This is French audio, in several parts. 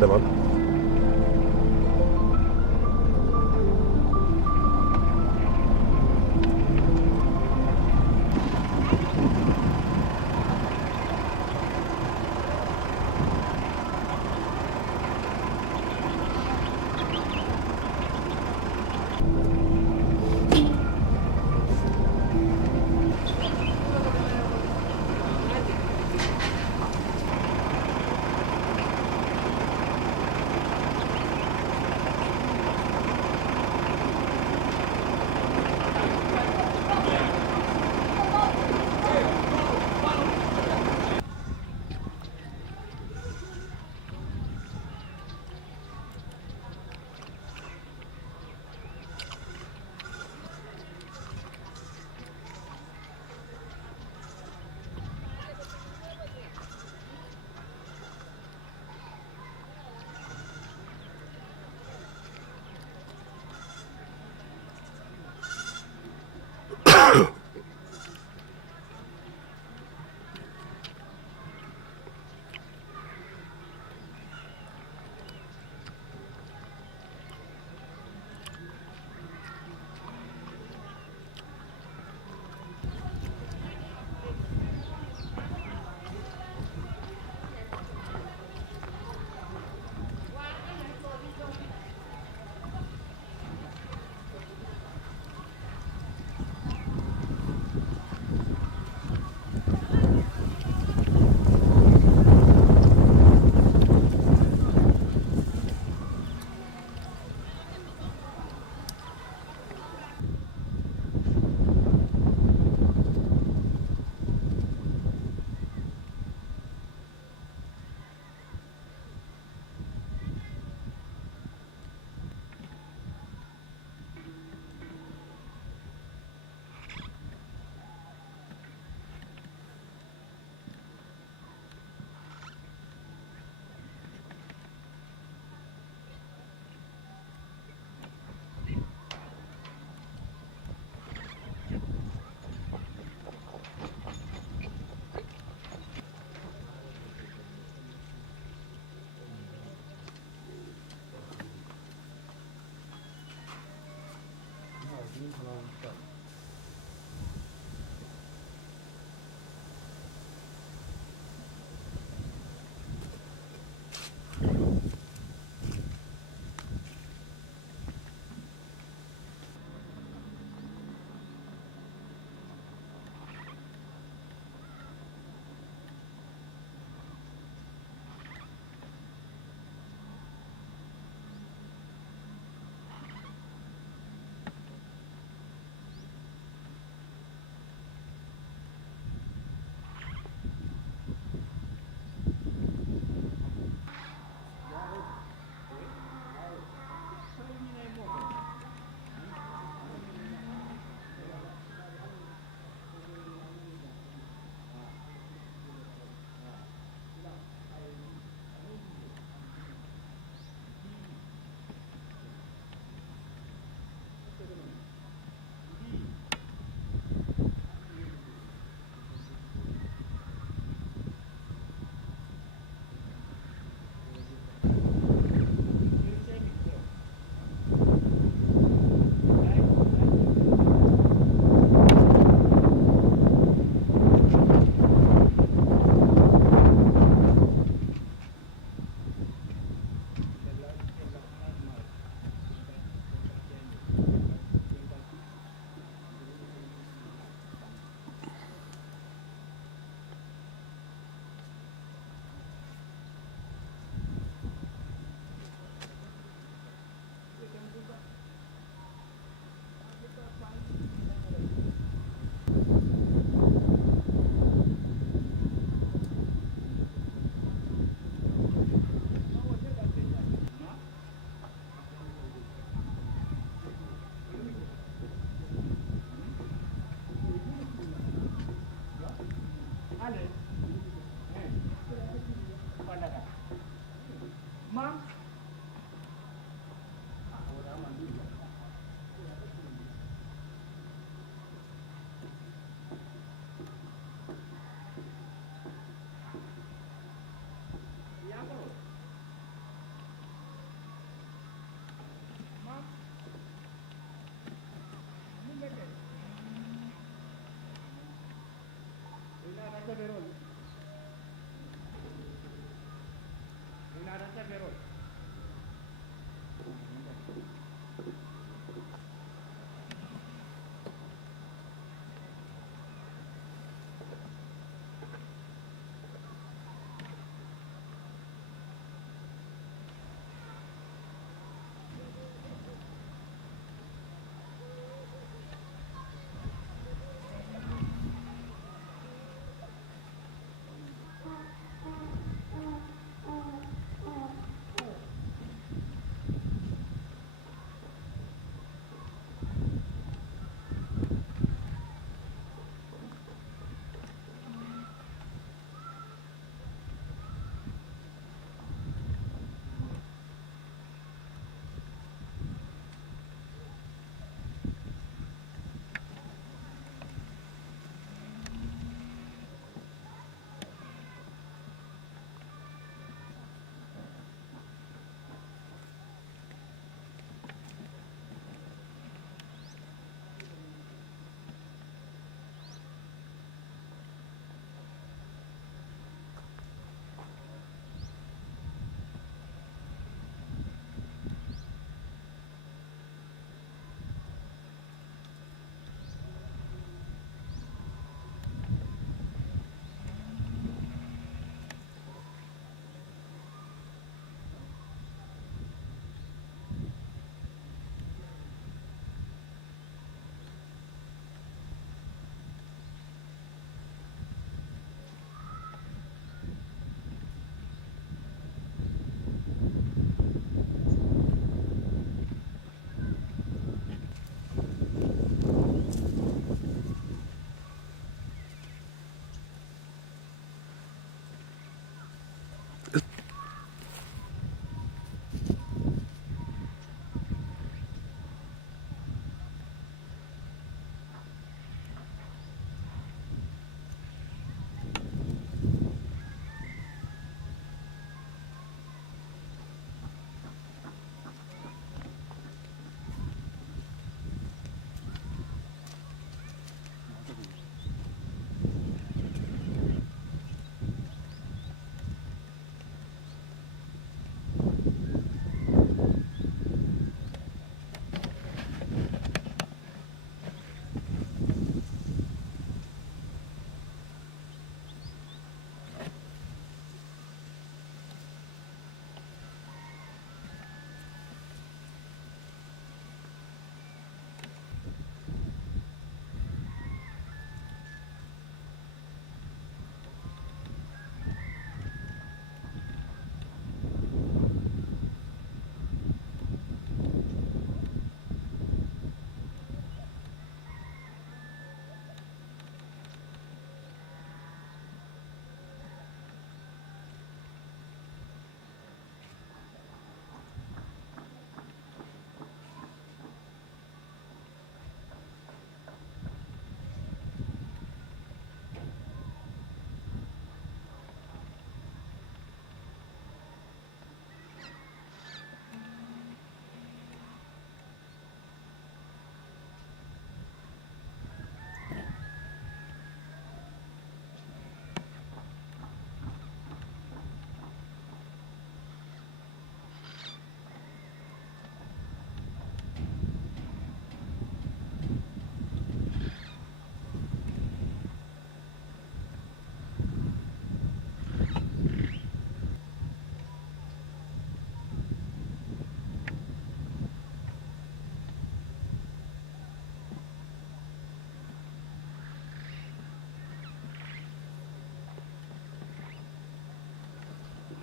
demal.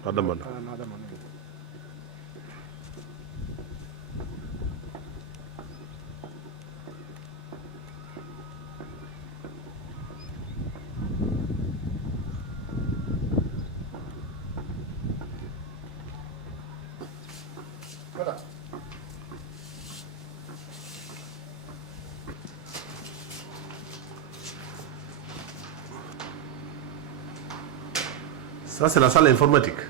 هذا من هذا من voilà. Ça, c'est la salle informatique.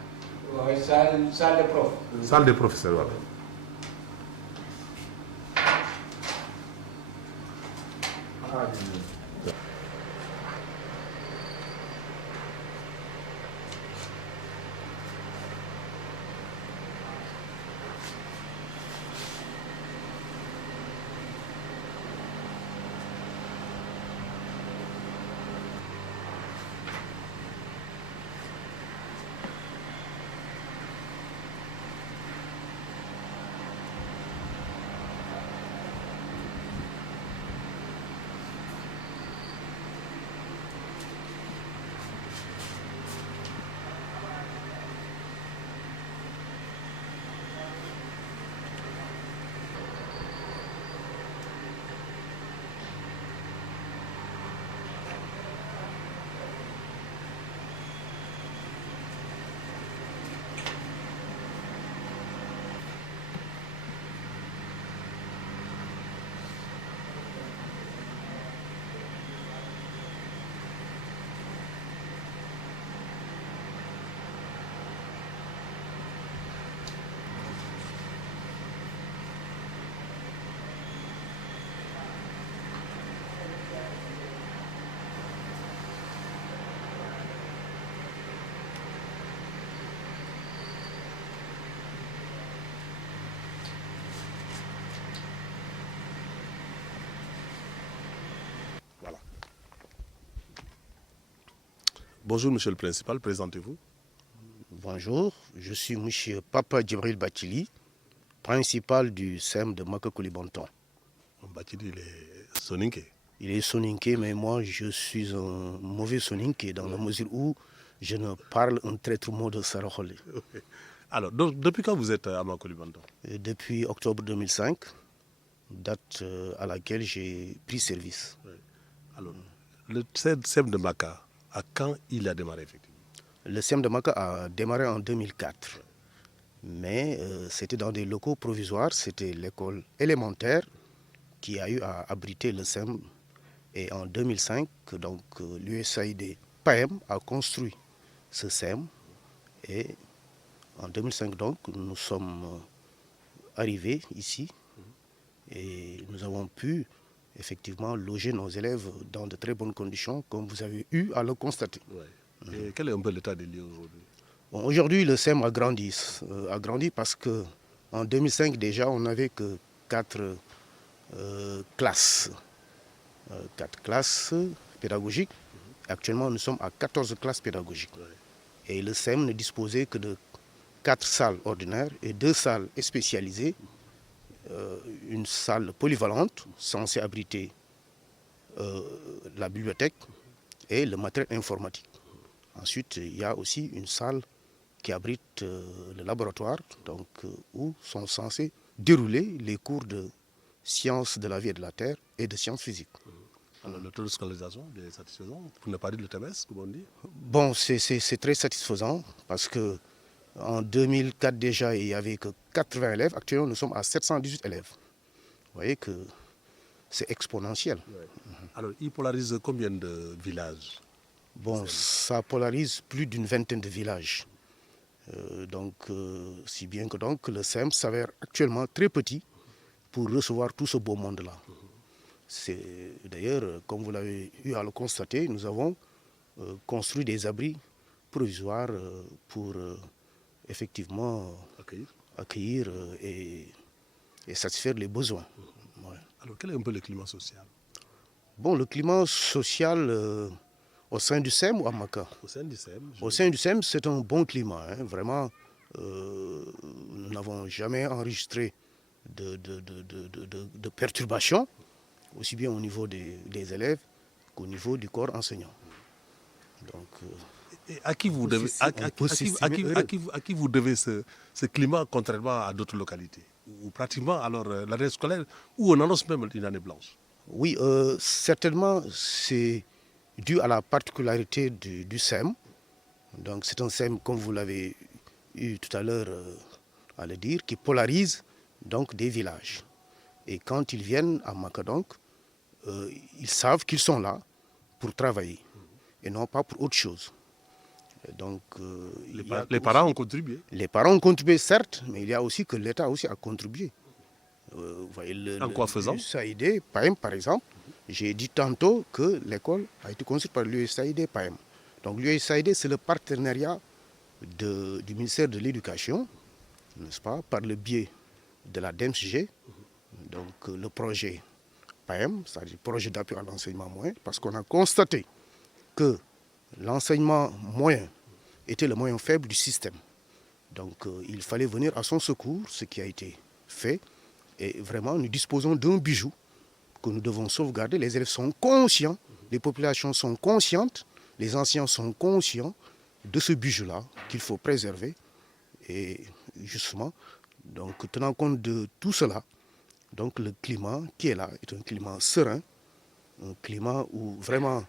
Oui, salle de prof. Salle des professeurs, voilà. Bonjour monsieur le principal, présentez-vous. Bonjour, je suis M. Papa Djibril Batili, principal du SEM de Maka-Koulibantang. Batili, il est soninké. Il est soninké, mais moi je suis un mauvais soninké dans la mesure où je ne parle un traître mot de Sarakholi. Alors, donc, depuis quand vous êtes à Maka-Koulibantang? Depuis octobre 2005, date à laquelle j'ai pris service. Oui. Alors, le SEM de Maka, à quand il a démarré effectivement? Le SEM de Maka a démarré en 2004, mais c'était dans des locaux provisoires, c'était l'école élémentaire qui a eu à abriter le SEM. Et en 2005, donc, l'USAID PAEM a construit ce SEM. Et en 2005, donc, nous sommes arrivés ici et nous avons pu effectivement loger nos élèves dans de très bonnes conditions, comme vous avez eu à le constater. Ouais. Et quel est un peu l'état des lieux aujourd'hui? Bon, aujourd'hui, le SEM a grandi parce qu'en 2005, déjà, on n'avait que 4 classes. 4 classes pédagogiques. Actuellement, nous sommes à 14 classes pédagogiques. Et le SEM ne disposait que de 4 salles ordinaires et 2 salles spécialisées. Une salle polyvalente censée abriter la bibliothèque et le matériel informatique. Ensuite, il y a aussi une salle qui abrite le laboratoire, donc, où sont censés dérouler les cours de sciences de la vie et de la terre et de sciences physiques. Alors, le taux de scolarisation est satisfaisant, pour ne pas dire le TMS, comme on dit? Bon, c'est très satisfaisant parce qu'en 2004 déjà, il n'y avait que 80 élèves. Actuellement, nous sommes à 718 élèves. Vous voyez que c'est exponentiel. Ouais. Alors, il polarise combien de villages? Bon, ça polarise plus d'une vingtaine de villages. Si bien que donc, le SEM s'avère actuellement très petit pour recevoir tout ce beau monde-là. D'ailleurs, comme vous l'avez eu à le constater, nous avons construit des abris provisoires pour effectivement accueillir et satisfaire les besoins. Ouais. Alors, quel est un peu le climat social? Bon, le climat social au sein du SEM ou à Maka? Au sein du SEM. Au sein du SEM, c'est un bon climat. Hein. Vraiment, nous n'avons jamais enregistré de perturbations, aussi bien au niveau des élèves qu'au niveau du corps enseignant. Donc, et à qui vous devez, à qui vous devez ce climat, contrairement à d'autres localités? Ou pratiquement, alors, l'année scolaire, où on annonce même une année blanche? Oui, certainement, c'est dû à la particularité du SEM. Donc, c'est un SEM, comme vous l'avez eu tout à l'heure à le dire, qui polarise donc des villages. Et quand ils viennent à Maka, donc, ils savent qu'ils sont là pour travailler et non pas pour autre chose. Donc, les parents ont contribué. Les parents ont contribué, certes, mais il y a aussi que l'État aussi a contribué. En quoi faisant? L'USAID, PAEM, par exemple, j'ai dit tantôt que l'école a été construite par l'USAID, PAEM. Donc l'USAID, c'est le partenariat du ministère de l'Éducation, n'est-ce pas, par le biais de la DEMSG, donc le projet PAEM, c'est-à-dire projet d'appui à l'enseignement moyen, parce qu'on a constaté que l'enseignement moyen était le moyen faible du système. Donc il fallait venir à son secours, ce qui a été fait. Et vraiment, nous disposons d'un bijou que nous devons sauvegarder. Les élèves sont conscients, les populations sont conscientes, les anciens sont conscients de ce bijou-là qu'il faut préserver. Et justement, donc, tenant compte de tout cela, donc, le climat qui est là est un climat serein, un climat où vraiment,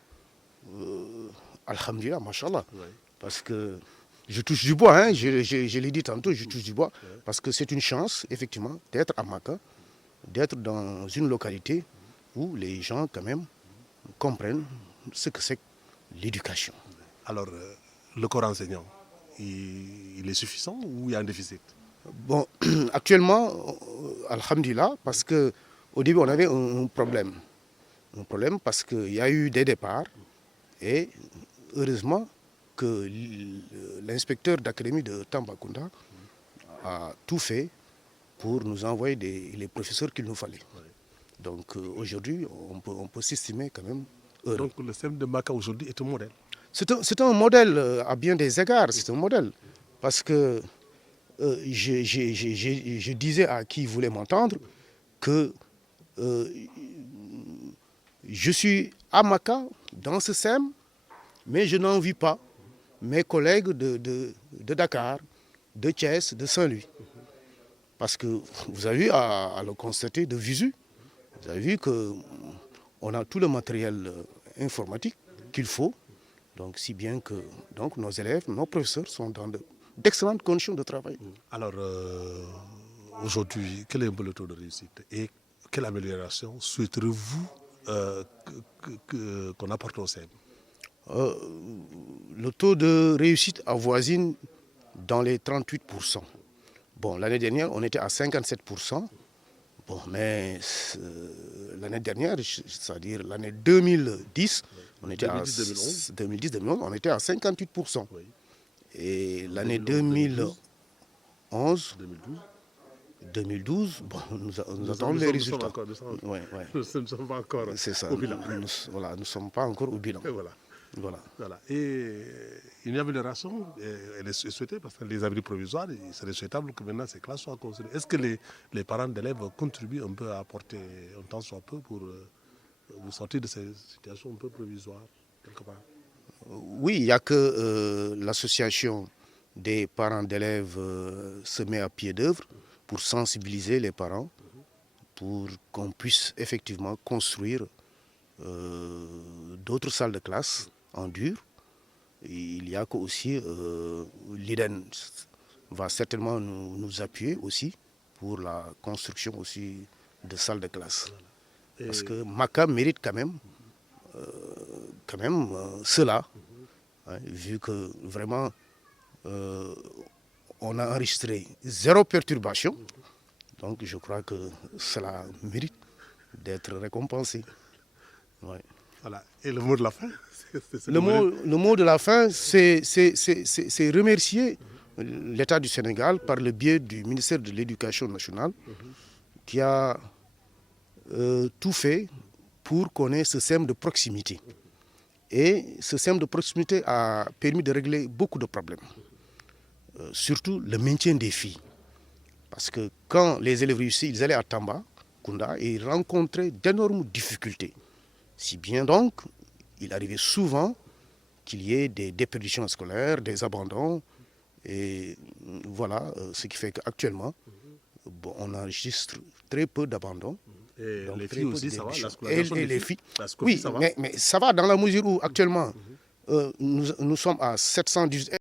alhamdulillah, mashallah, parce que je touche du bois, hein, je l'ai dit tantôt, je touche du bois, parce que c'est une chance, effectivement, d'être à Maka, d'être dans une localité où les gens, quand même, comprennent ce que c'est que l'éducation. Alors, le corps enseignant, il est suffisant ou il y a un déficit? Bon, actuellement, alhamdulillah, parce qu'au début, on avait un problème. Un problème parce qu'il y a eu des départs et heureusement que l'inspecteur d'académie de Tambacounda a tout fait pour nous envoyer les professeurs qu'il nous fallait. Donc aujourd'hui, on peut s'estimer quand même heureux. Donc le SEM de Maka aujourd'hui est un modèle? C'est un modèle à bien des égards, c'est un modèle. Parce que je disais à qui voulait m'entendre que je suis à Maka, dans ce SEM, mais je n'envie pas mes collègues de Dakar, de Thiès, de Saint-Louis. Parce que vous avez vu, à le constater de visu, vous avez vu qu'on a tout le matériel informatique qu'il faut, donc si bien que donc, nos élèves, nos professeurs sont dans d'excellentes conditions de travail. Alors, aujourd'hui, quel est un peu le taux de réussite et quelle amélioration souhaiterez-vous qu'on apporte au SEM? Le taux de réussite avoisine dans les 38%. Bon, l'année dernière, on était à 57%. Bon, mais l'année dernière, c'est-à-dire l'année 2010, on était 2010-2011, on était à 58%. Oui. Et l'année 2011, 2012, bon, nous attendons les résultats. Nous ne sommes pas encore au bilan. Nous ne sommes pas encore au bilan. Et voilà. Et une amélioration, elle est souhaitée parce que les abris provisoires, il serait souhaitable que maintenant ces classes soient construites. Est-ce que les parents d'élèves contribuent un peu à apporter un temps soit peu pour vous sortir de ces situations un peu provisoires quelque part? Oui, il n'y a que l'association des parents d'élèves se met à pied d'œuvre pour sensibiliser les parents, pour qu'on puisse effectivement construire d'autres salles de classe en dur. Il y a que aussi l'IDEN va certainement nous appuyer aussi pour la construction aussi de salles de classe. Parce que Maka mérite quand même cela, hein, vu que vraiment on a enregistré 0 perturbation. Donc je crois que cela mérite d'être récompensé. Ouais. Voilà. Et le mot de la fin? Le mot de la fin, c'est remercier l'État du Sénégal par le biais du ministère de l'Éducation nationale qui a tout fait pour qu'on ait ce SEM de proximité. Et ce SEM de proximité a permis de régler beaucoup de problèmes. Surtout le maintien des filles. Parce que quand les élèves réussissaient, ils allaient à Tamba, Kunda, et ils rencontraient d'énormes difficultés. Si bien donc, il arrivait souvent qu'il y ait des déperditions scolaires, des abandons. Et voilà, ce qui fait qu'actuellement, bon, on enregistre très peu d'abandons. Et les filles aussi, ça va, la scolarisation des filles. Oui, ça va. Mais ça va dans la mesure où actuellement, nous sommes à 718